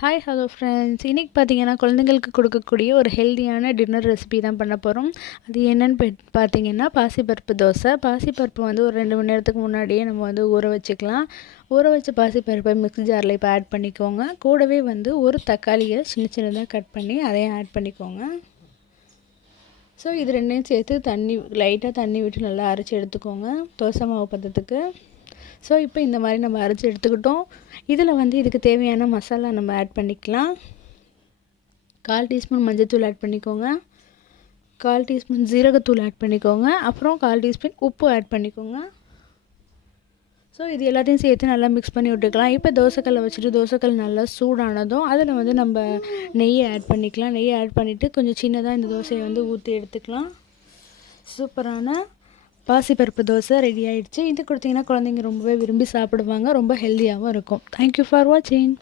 Hi hello friends. இன்றைக்கி பார்த்தீங்கன்னா குழந்தைங்களுக்கு கொடுக்கக்கூடிய ஒரு ஹெல்த்தியான டின்னர் ரெசிபி தான் பண்ண போகிறோம். அது என்னென்னு பார்த்தீங்கன்னா பாசிப்பருப்பு தோசை. பாசிப்பருப்பு வந்து ஒரு 2 மணி நேரத்துக்கு முன்னாடியே நம்ம வந்து ஊற வச்சுக்கலாம். ஊற வச்ச பாசிப்பருப்பை மிக்ஸி ஜாரில் இப்போ ஆட் பண்ணிக்கோங்க. கூடவே வந்து ஒரு தக்காளியை சின்ன சின்னதாக கட் பண்ணி அதையும் ஆட் பண்ணிக்கோங்க. ஸோ இது ரெண்டையும் சேர்த்து லைட்டாக தண்ணி விட்டு நல்லா அரைச்சி எடுத்துக்கோங்க தோசை மாவு பதத்துக்கு. ஸோ இப்போ இந்த மாதிரி நம்ம அரைச்சி எடுத்துக்கிட்டோம். இதில் வந்து இதுக்கு தேவையான மசாலா நம்ம ஆட் பண்ணிக்கலாம். 1/4 டீஸ்பூன் மஞ்சள்தூள் ஆட் பண்ணிக்கோங்க. 1/4 டீஸ்பூன் ஜீரகத்தூள் ஆட் பண்ணிக்கோங்க. அப்புறம் 1/4 டீஸ்பூன் உப்பு ஆட் பண்ணிக்கோங்க. ஸோ இது எல்லாத்தையும் சேர்த்து நல்லா மிக்ஸ் பண்ணி விட்டுக்கலாம். இப்போ தோசைக்கல்லை வச்சுட்டு தோசைக்கல் நல்லா சூடானதும் அதில் வந்து நம்ம நெய்யை ஆட் பண்ணிக்கலாம். நெய்யை ஆட் பண்ணிவிட்டு கொஞ்சம் சின்னதாக இந்த தோசையை வந்து ஊற்றி எடுத்துக்கலாம். சூப்பரான பாசிப்பருப்பு தோசை ரெடி ஆகிடுச்சு. இது கொடுத்தீங்கன்னா குழந்தைங்க ரொம்பவே விரும்பி சாப்பிடுவாங்க. ரொம்ப ஹெல்த்தியாகவும் இருக்கும். தேங்க்யூ ஃபார் வாட்சிங்.